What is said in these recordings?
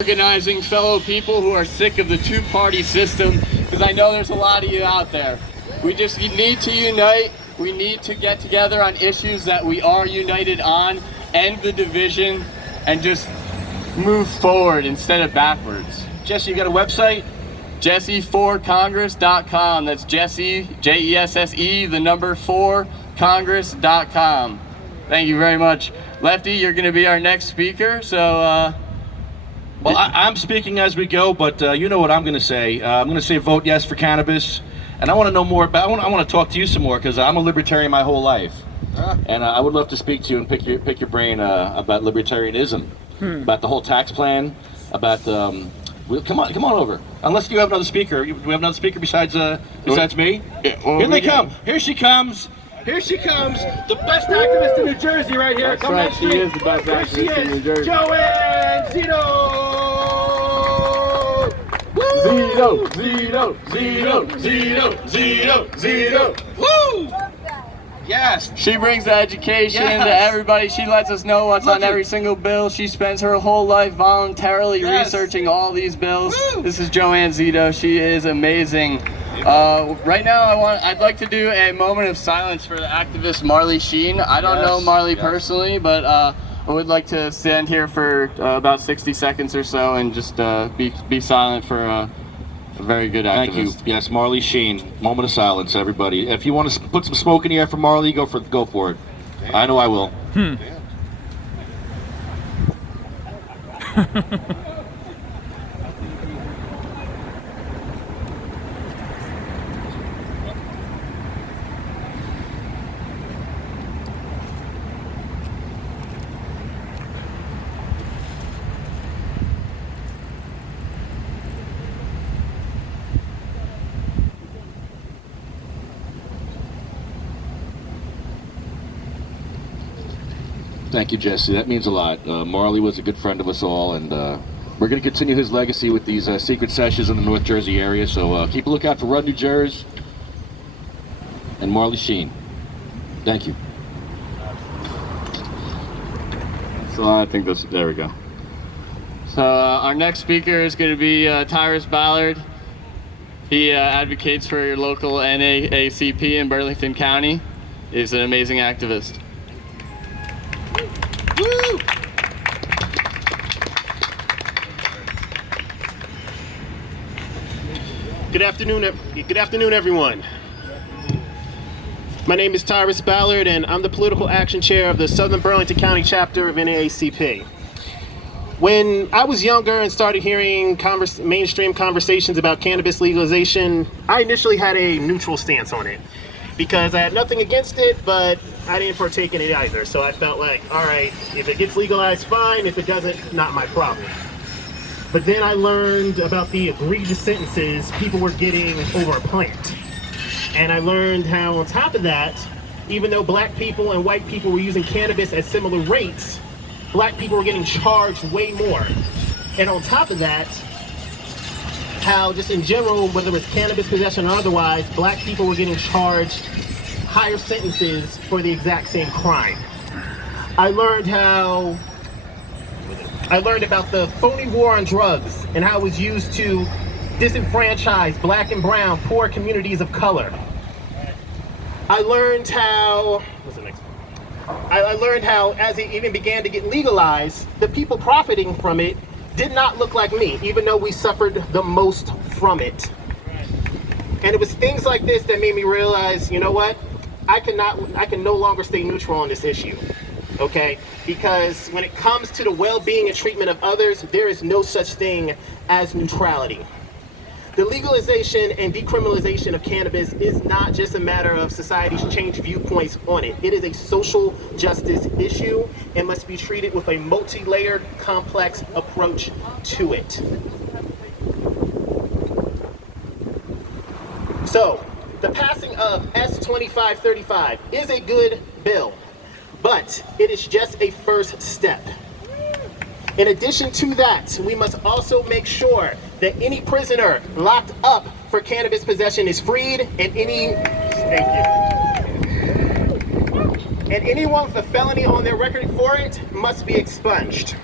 Organizing fellow people who are sick of the two-party system, because I know there's a lot of you out there. We just need to unite. We need to get together on issues that we are united on, end the division, and just move forward instead of backwards. Jesse, you got a website? Jesse4Congress.com. That's Jesse, Jesse, the number 4, Congress.com. Thank you very much. Lefty, you're going to be our next speaker, so... Well, I'm speaking as we go, but you know what I'm going to say. I'm going to say vote yes for cannabis. And I want to know more about, I want to talk to you some more, because I'm a libertarian my whole life. And I would love to speak to you and pick your brain about libertarianism, about the whole tax plan, about, come on over. Unless you have another speaker. Do we have another speaker besides me? Yeah, well, here they come. Here she comes. Here she comes, the best activist in New Jersey right here. That's right, she is the best activist in New Jersey. Joanne Zito! Zito! Woo! Yes. She brings the education Yes. to everybody. She lets us know what's on Look every single bill. She spends her whole life voluntarily Yes. researching all these bills. Woo. This is Joanne Zito. She is amazing. Right now, I'd like to do a moment of silence for the activist Marley Sheen. I don't know Marley personally, but I would like to stand here for about 60 seconds or so and just be silent for a very good activist. Thank you. Yes, Marley Sheen. Moment of silence, everybody. If you want to put some smoke in the air for Marley, go for it. I know I will. Thank you, Jesse. That means a lot. Marley was a good friend of us all, and we're going to continue his legacy with these secret sessions in the North Jersey area. So keep a lookout for Run New Jersey and Marley Sheen. Thank you. So I think there we go. So our next speaker is going to be Tyrus Ballard. He advocates for your local NAACP in Burlington County. He's an amazing activist. Woo! Good afternoon, everyone. My name is Tyrus Ballard, and I'm the Political Action Chair of the Southern Burlington County chapter of NAACP. When I was younger and started hearing mainstream conversations about cannabis legalization, I initially had a neutral stance on it because I had nothing against it, but I didn't partake in it either. So I felt like, all right, if it gets legalized, fine. If it doesn't, not my problem. But then I learned about the egregious sentences people were getting over a plant. And I learned how, on top of that, even though black people and white people were using cannabis at similar rates, black people were getting charged way more. And on top of that, how just in general, whether it's cannabis possession or otherwise, black people were getting charged higher sentences for the exact same crime. I learned about the phony war on drugs and how it was used to disenfranchise black and brown, poor communities of color. I learned how, as it even began to get legalized, the people profiting from it did not look like me, even though we suffered the most from it. And it was things like this that made me realize, you know what? I can no longer stay neutral on this issue, okay? Because when it comes to the well-being and treatment of others, there is no such thing as neutrality. The legalization and decriminalization of cannabis is not just a matter of society's changed viewpoints on it. It is a social justice issue and must be treated with a multi-layered, complex approach to it. So, the passing of S2535 is a good bill, but it is just a first step. In addition to that, we must also make sure that any prisoner locked up for cannabis possession is freed, and anyone with a felony on their record for it must be expunged.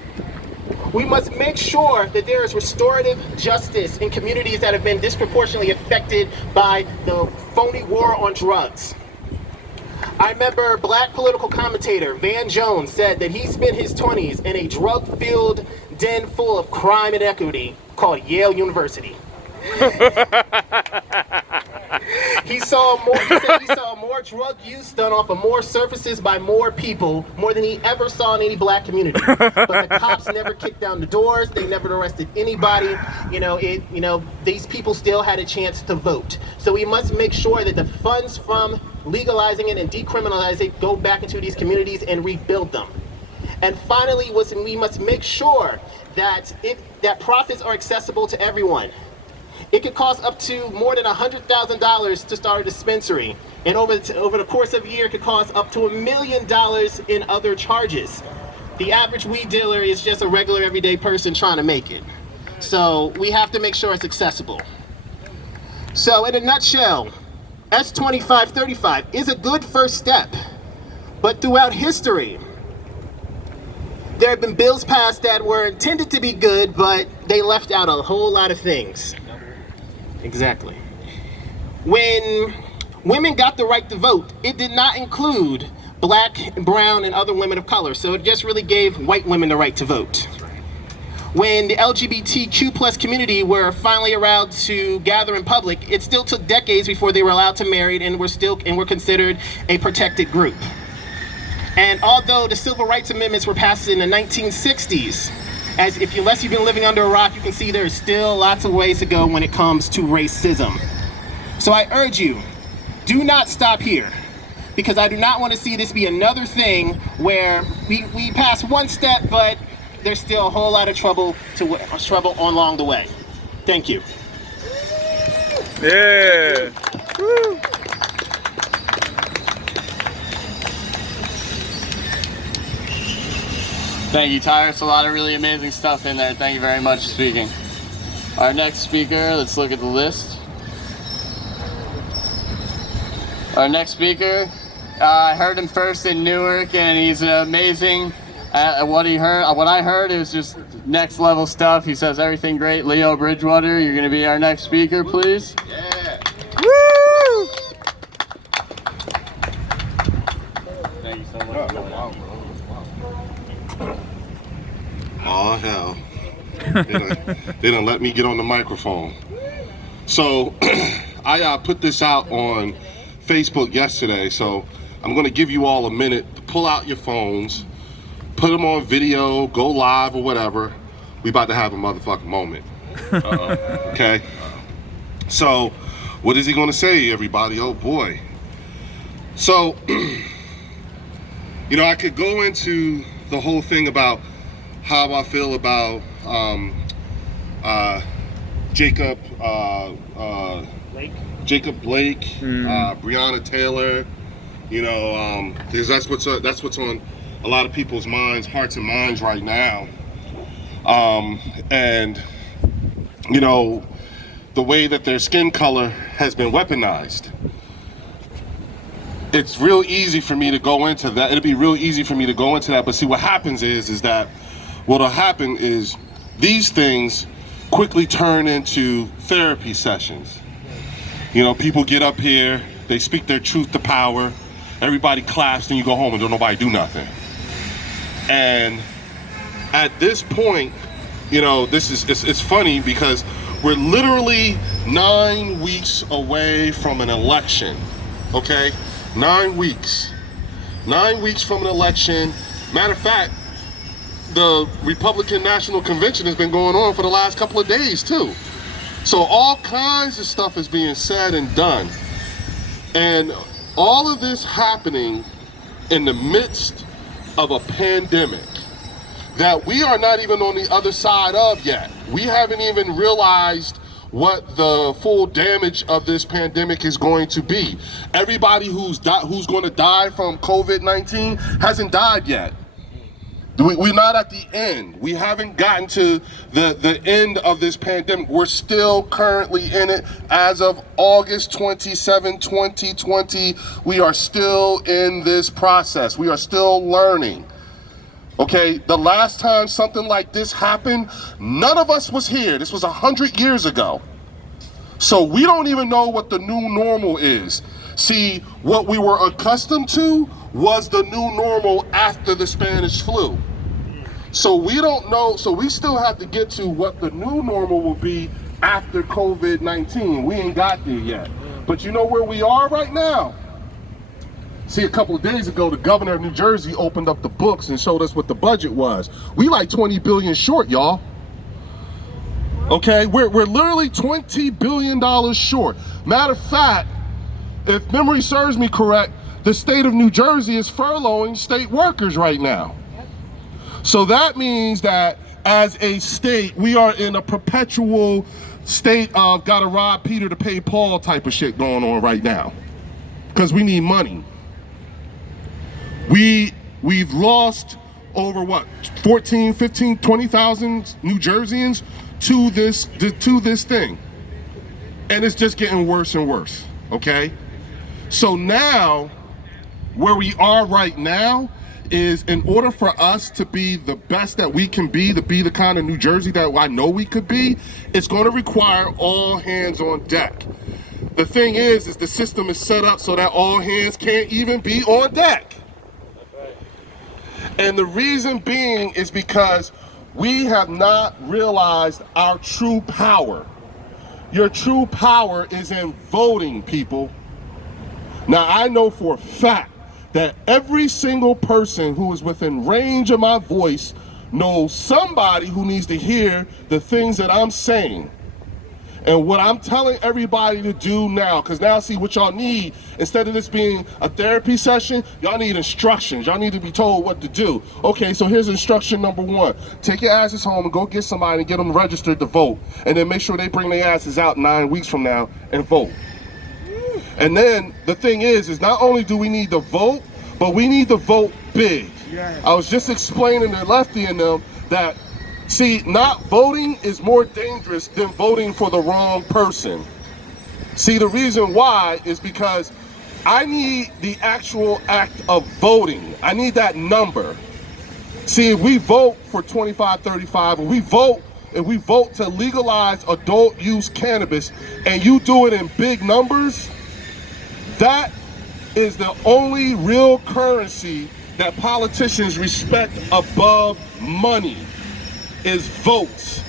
We must make sure that there is restorative justice in communities that have been disproportionately affected by the phony war on drugs. I remember black political commentator Van Jones said that he spent his 20s in a drug-filled den full of crime and equity called Yale University. He said he saw more drug use done off of more surfaces by more people, more than he ever saw in any black community. But the cops never kicked down the doors. They never arrested anybody. These people still had a chance to vote. So we must make sure that the funds from legalizing it and decriminalizing it go back into these communities and rebuild them. And finally, we must make sure that profits are accessible to everyone. It could cost up to more than $100,000 to start a dispensary. And over the course of a year, it could cost up to $1 million in other charges. The average weed dealer is just a regular everyday person trying to make it. So we have to make sure it's accessible. So in a nutshell, S2535 is a good first step. But throughout history, there have been bills passed that were intended to be good, but they left out a whole lot of things. Exactly. When women got the right to vote, it did not include black, brown, and other women of color. So it just really gave white women the right to vote. When the LGBTQ plus community were finally allowed to gather in public, it still took decades before they were allowed to marry and were considered a protected group. And although the Civil Rights Amendments were passed in the 1960s, unless you've been living under a rock, you can see there's still lots of ways to go when it comes to racism. So I urge you, do not stop here, because I do not want to see this be another thing where we pass one step, but there's still a whole lot of trouble along the way. Thank you. Yeah. Woo. Thank you, Tyrus. A lot of really amazing stuff in there. Thank you very much for speaking. Our next speaker, let's look at the list. Our next speaker, I heard him first in Newark, and he's amazing at what I heard is just next level stuff. He says everything great. Leo Bridgewater, you're going to be our next speaker, please. Yeah. Woo! Thank you so much. Oh hell. They done let me get on the microphone. So I put this out on Facebook yesterday, so I'm gonna give you all a minute to pull out your phones, put them on video, go live or whatever. We about to have a motherfucking moment. Okay? So what is he gonna say, everybody? Oh boy. So I could go into the whole thing about how I feel about Jacob Blake, Breonna Taylor, because that's what's on a lot of people's minds, hearts and minds right now. And the way that their skin color has been weaponized. It's real easy for me to go into that. It'd be real easy for me to go into that. But see, what happens is that what'll happen is these things quickly turn into therapy sessions. People get up here, they speak their truth to power, everybody claps, and you go home and don't nobody do nothing. And at this point, it's funny because we're literally 9 weeks away from an election, okay? 9 weeks. 9 weeks from an election. Matter of fact, the Republican National Convention has been going on for the last couple of days too. So all kinds of stuff is being said and done. And all of this happening in the midst of a pandemic that we are not even on the other side of yet. We haven't even realized what the full damage of this pandemic is going to be. Everybody who's going to die from COVID-19 hasn't died yet. We're not at the end. We haven't gotten to the end of this pandemic. We're still currently in it. As of August 27, 2020, we are still in this process. We are still learning. Okay, the last time something like this happened, none of us was here. This was 100 years ago. So we don't even know what the new normal is. See, what we were accustomed to was the new normal after the Spanish flu. So we don't know, so we still have to get to what the new normal will be after COVID-19. We ain't got there yet. But you know where we are right now? See, a couple of days ago, the governor of New Jersey opened up the books and showed us what the budget was. We like 20 billion short, y'all. Okay, we're literally $20 billion short. Matter of fact, if memory serves me correct, the state of New Jersey is furloughing state workers right now. So that means that as a state, we are in a perpetual state of gotta rob Peter to pay Paul type of shit going on right now. Because we need money. We've lost over what, 14, 15, 20,000 New Jerseyans to this thing. And it's just getting worse and worse, okay? So now, where we are right now is in order for us to be the best that we can be, to be the kind of New Jersey that I know we could be, it's gonna require all hands on deck. The thing is the system is set up so that all hands can't even be on deck. And the reason being is because we have not realized our true power. Your true power is in voting, people. Now, I know for a fact that every single person who is within range of my voice knows somebody who needs to hear the things that I'm saying. And what I'm telling everybody to do now, because now see what y'all need, instead of this being a therapy session, y'all need instructions. Y'all need to be told what to do. Okay, so here's instruction number 1. Take your asses home and go get somebody and get them registered to vote. And then make sure they bring their asses out 9 weeks from now and vote. And then the thing is not only do we need to vote, but we need to vote big. I was just explaining to Lefty and them that, see, not voting is more dangerous than voting for the wrong person. See, the reason why is because I need the actual act of voting. I need that number. See, if we vote for 2535, and we vote to legalize adult use cannabis, and you do it in big numbers, that is the only real currency that politicians respect above money. Is votes.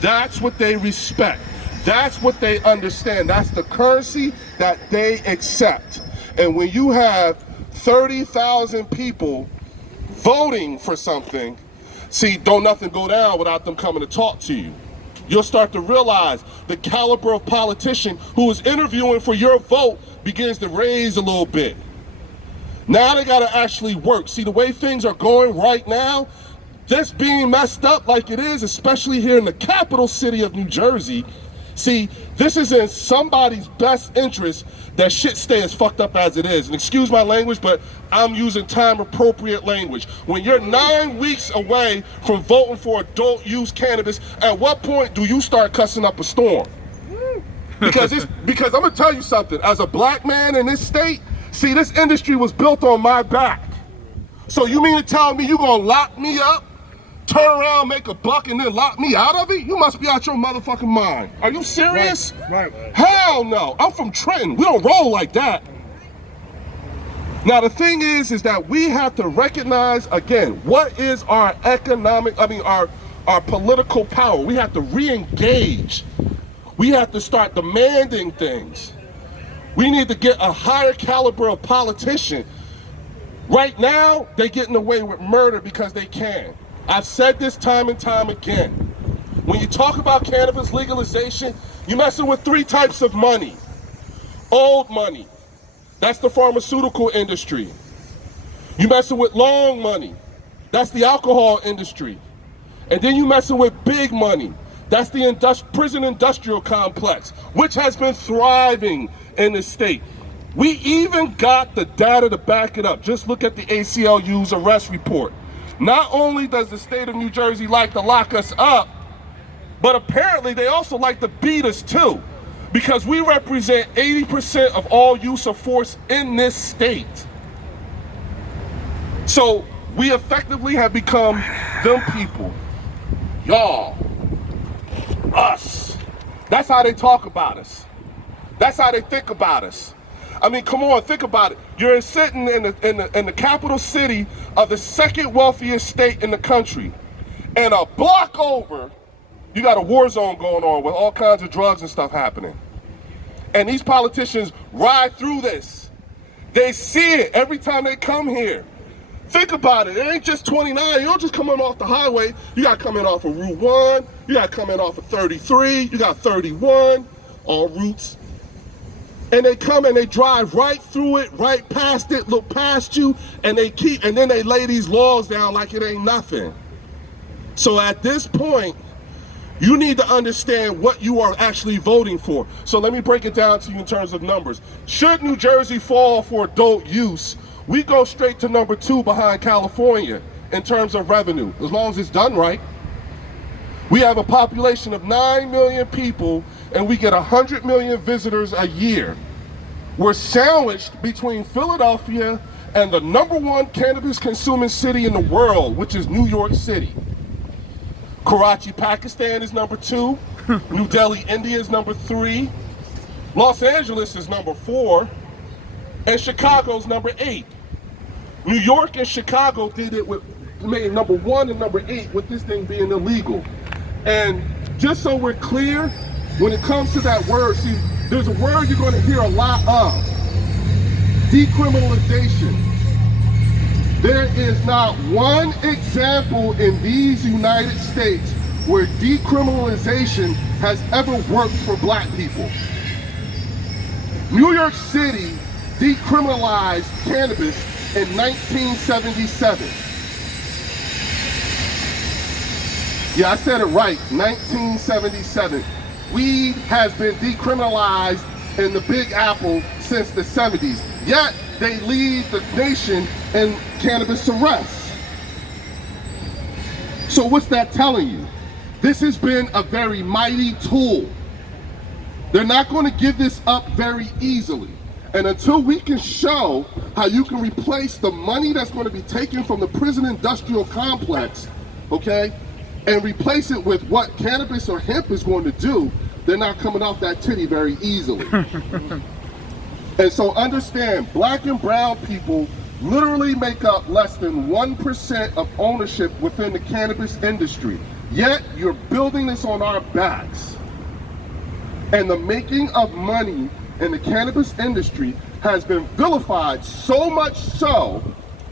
That's what they respect. That's what they understand. That's the currency that they accept. And when you have 30,000 people voting for something, see, don't nothing go down without them coming to talk to you. You'll start to realize the caliber of politician who is interviewing for your vote begins to raise a little bit. Now they gotta actually work. See, the way things are going right now, just being messed up like it is, especially here in the capital city of New Jersey, see, this is in somebody's best interest that shit stay as fucked up as it is. And excuse my language, but I'm using time-appropriate language. When you're 9 weeks away from voting for adult use cannabis, at what point do you start cussing up a storm? Because I'm gonna tell you something, as a black man in this state, see, this industry was built on my back. So you mean to tell me you gonna lock me up, turn around, make a buck, and then lock me out of it? You must be out your motherfucking mind. Are you serious? Right. Hell no. I'm from Trenton. We don't roll like that. Now the thing is that we have to recognize, again, what is our our political power. We have to re-engage. We have to start demanding things. We need to get a higher caliber of politician. Right now, they're getting away with murder because they can. I've said this time and time again. When you talk about cannabis legalization, you're messing with 3 types of money. Old money, that's the pharmaceutical industry. You messing with long money, that's the alcohol industry. And then you messing with big money, that's the prison industrial complex, which has been thriving in the state. We even got the data to back it up. Just look at the ACLU's arrest report. Not only does the state of New Jersey like to lock us up, but apparently they also like to beat us too, because we represent 80% of all use of force in this state. So We effectively have become them people. Y'all, us. That's how they talk about us. That's how they think about us. I mean, come on, think about it. You're sitting in the capital city of the second wealthiest state in the country, and a block over, you got a war zone going on with all kinds of drugs and stuff happening. And these politicians ride through this. They see it every time they come here. Think about it. It ain't just 29. You don't just come in off the highway. You got coming off of Route 1. You got coming off of 33. You got 31. All routes. And they come and they drive right through it, right past it, look past you, and then they lay these laws down like it ain't nothing. So at this point, you need to understand what you are actually voting for. So let me break it down to you in terms of numbers. Should New Jersey fall for adult use, we go straight to number 2 behind California in terms of revenue, as long as it's done right. We have a population of 9 million people, and we get 100 million visitors a year. We're sandwiched between Philadelphia and the #1 cannabis consuming city in the world, which is New York City. Karachi, Pakistan is number 2. New Delhi, India is number 3. Los Angeles is number 4. And Chicago's number 8. New York and Chicago made number 1 and number 8 with this thing being illegal. And just so we're clear, when it comes to that word, see, there's a word you're going to hear a lot of. Decriminalization. There is not one example in these United States where decriminalization has ever worked for black people. New York City decriminalized cannabis in 1977. Yeah, I said it right, 1977. Weed has been decriminalized in the Big Apple since the 70s. Yet, they lead the nation in cannabis arrests. So what's that telling you? This has been a very mighty tool. They're not going to give this up very easily. And until we can show how you can replace the money that's going to be taken from the prison industrial complex, okay, and replace it with what cannabis or hemp is going to do, they're not coming off that titty very easily. And so understand, black and brown people literally make up less than 1% of ownership within the cannabis industry. Yet you're building this on our backs. And the making of money in the cannabis industry has been vilified, so much so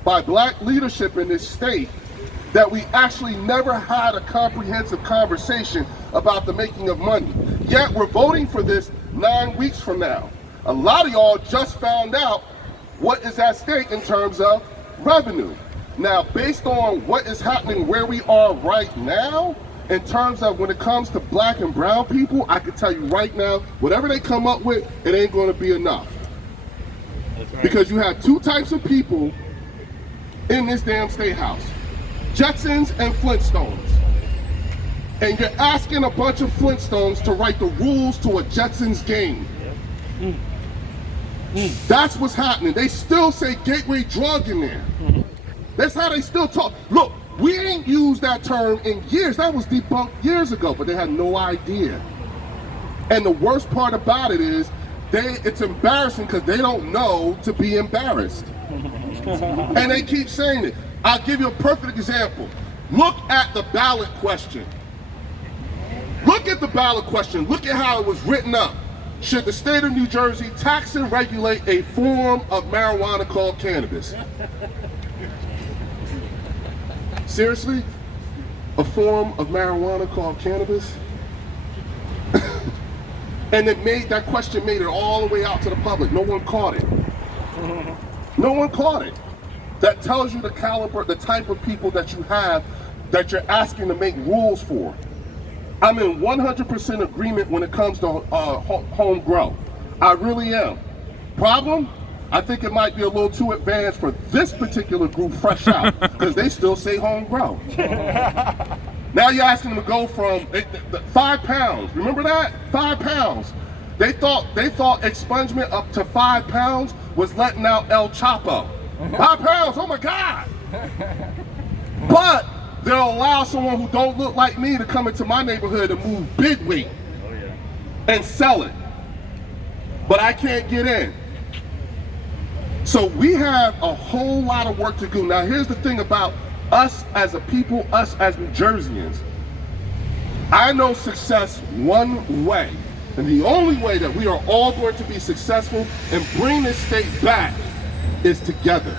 by black leadership in this state that we actually never had a comprehensive conversation about the making of money. Yet we're voting for this 9 weeks from now. A lot of y'all just found out what is at stake in terms of revenue. Now, based on what is happening where we are right now, in terms of when it comes to black and brown people, I can tell you right now, whatever they come up with, it ain't gonna be enough. That's right. Because you have 2 types of people in this damn state house. Jetsons and Flintstones. And you're asking a bunch of Flintstones to write the rules to a Jetsons game. That's what's happening. They still say gateway drug in there. That's how they still talk. Look, we ain't used that term in years. That was debunked years ago, but they had no idea. And the worst part about it is, it's embarrassing because they don't know to be embarrassed. And they keep saying it. I'll give you a perfect example. Look at the ballot question. Look at the ballot question. Look at how it was written up. Should the state of New Jersey tax and regulate a form of marijuana called cannabis? Seriously? A form of marijuana called cannabis? And that question made it all the way out to the public. No one caught it. No one caught it. That tells you the caliber, the type of people that you have that you're asking to make rules for. I'm in 100% agreement when it comes to home grow. I really am. Problem? I think it might be a little too advanced for this particular group fresh out, because they still say home grow. Now you're asking them to go from 5 pounds. Remember that? 5 pounds. They thought expungement up to 5 pounds was letting out El Chapo. 5 pounds, oh my God. But they'll allow someone who don't look like me to come into my neighborhood and move big weight and sell it. But I can't get in. So we have a whole lot of work to do. Now here's the thing about us as a people, us as New Jerseyans. I know success one way, and the only way that we are all going to be successful and bring this state back is together.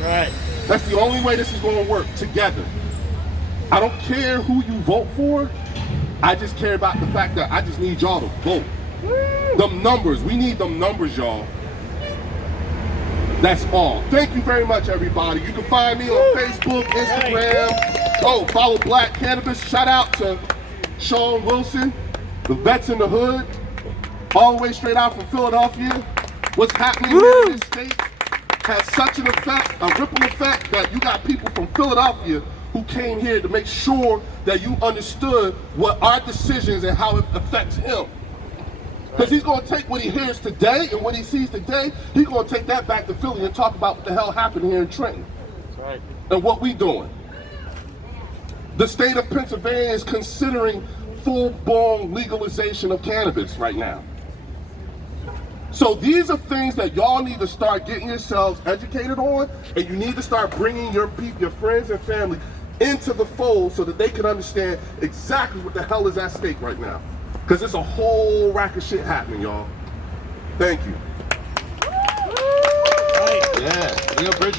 Right. That's the only way this is going to work, together. I don't care who you vote for. I just care about the fact that I just need y'all to vote. Them numbers, we need them numbers, y'all. That's all. Thank you very much, everybody. You can find me on Facebook, Instagram. Oh, follow Black Cannabis. Shout out to Sean Wilson, the Vets in the Hood, all the way straight out from Philadelphia. What's happening here in this state has such an effect, a ripple effect, that you got people from Philadelphia who came here to make sure that you understood what our decisions and how it affects him. Because he's going to take what he hears today and what he sees today, he's going to take that back to Philly and talk about what the hell happened here in Trenton. That's right. And what we doing. The state of Pennsylvania is considering full-blown legalization of cannabis right now. So these are things that y'all need to start getting yourselves educated on, and you need to start bringing your people, your friends and family into the fold so that they can understand exactly what the hell is at stake right now. Because there's a whole rack of shit happening, y'all. Thank you. Yeah, Leo Bridgewater.